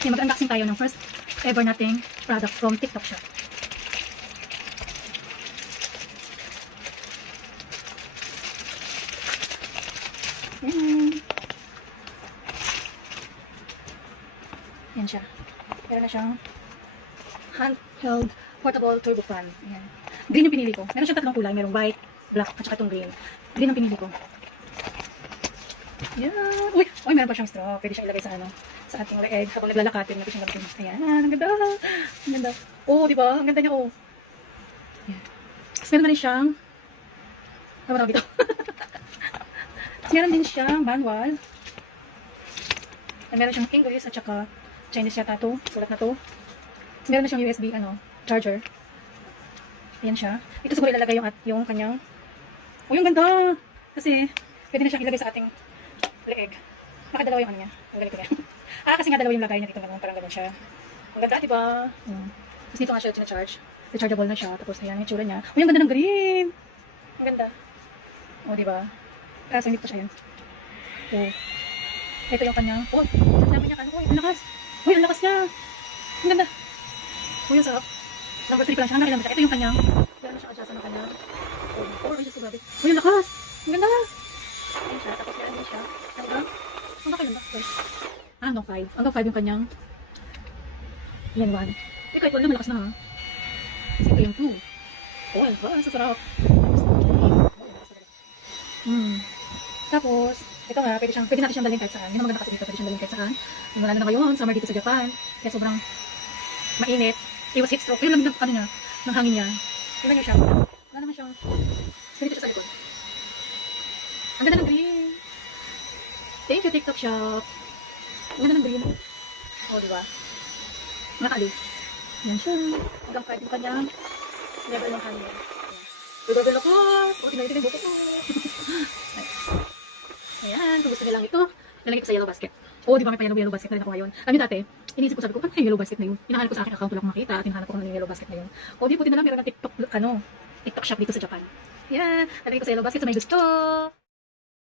Yan, mag-unboxing tayo ng first ever nating product from TikTok Shop. Yan siya. Meron na siyang handheld portable turbo fan. Ayan. Green yung pinili ko. Meron siyang tatlong kulay. Merong white, black, at saka itong green. Green ang pinili ko. Yan. Uy, meron pa siyang straw. Pwede siyang ilagay sa sa ating leeg habang naglalakad. Pwede natin siyang gamitin. Ayan, ang ganda. Ang ganda. Oh, di ba? Ang ganda niya, oh. Ayan. Tapos meron na rin siyang ano tawag dito? Meron din siyang manual. At meron siyang English at saka Chinese yata to. Sulat na to. Tapos meron na siyang USB charger. Ayan siya. Ito siguro ilalagay yung kanyang yung ganda! Kasi pwede na siyang ilagay sa ating leeg. Nakadalawa yung niya. Ang galing ko niya. Kasi nga dalawa yung lagay niya dito. Parang ganun siya. Ang ganda, diba? Tapos dito nga siya tina-charge. Rechargeable na siya. Tapos ayan yung tsura niya. Ang ganda ng green! Ang ganda. Diba? Kaso hindi pa siya yun. Ito yung kanyang. Ang dami niya. Ang lakas! Ang lakas niya! Ang ganda! Ang sarap. Number 3 pa lang siya. Hanggang ilan siya. Ito yung kanyang. Meron na siya adjust ng kanyang. So grabe. Ang lakas! Ang ganda! Ayan siya. Tapos meron din siya. Hanggang kailan ba? Hanggang 5. Hanggang 5 yung kanyang. Yan 1. Kahit wala malakas na ha. Kasi ito yung 2. Ang lakas. Ang sarap. Tapos, ito nga, pwede natin siyang dalhin kahit saan. Yun ang maganda kasi dito, pwede siyang dalhin kahit saan. Wala na ngayon, summer dito sa Japan. Kaya sobrang mainit. Iwas heat stroke. Yung lang niya, ng hangin niya. Tingnan niyo siya. Wala naman siyang, dito siya sa likod. Ang ganda ng green. Thank you, TikTok Shop. Ang ganda ng green. Diba? Nakaalis. Yan siya. Hanggang 5 yung kanyang level ng hangin. Level lakas. Tingnan yung buto ko. Ayan, kung gusto nilang ito, nalagay ko sa yellow basket. Di ba may pa yellow basket na rin ako ngayon. Dati, inisip ko, sabi ko, ano yung yellow basket na yun? Hinahanap ko sa aking account, wala akong makita, at hinahanap ko yung yellow basket na yun. Buti na lang meron ng TikTok shop dito sa Japan. Ayan, nalagay ko sa yellow basket sa may gusto.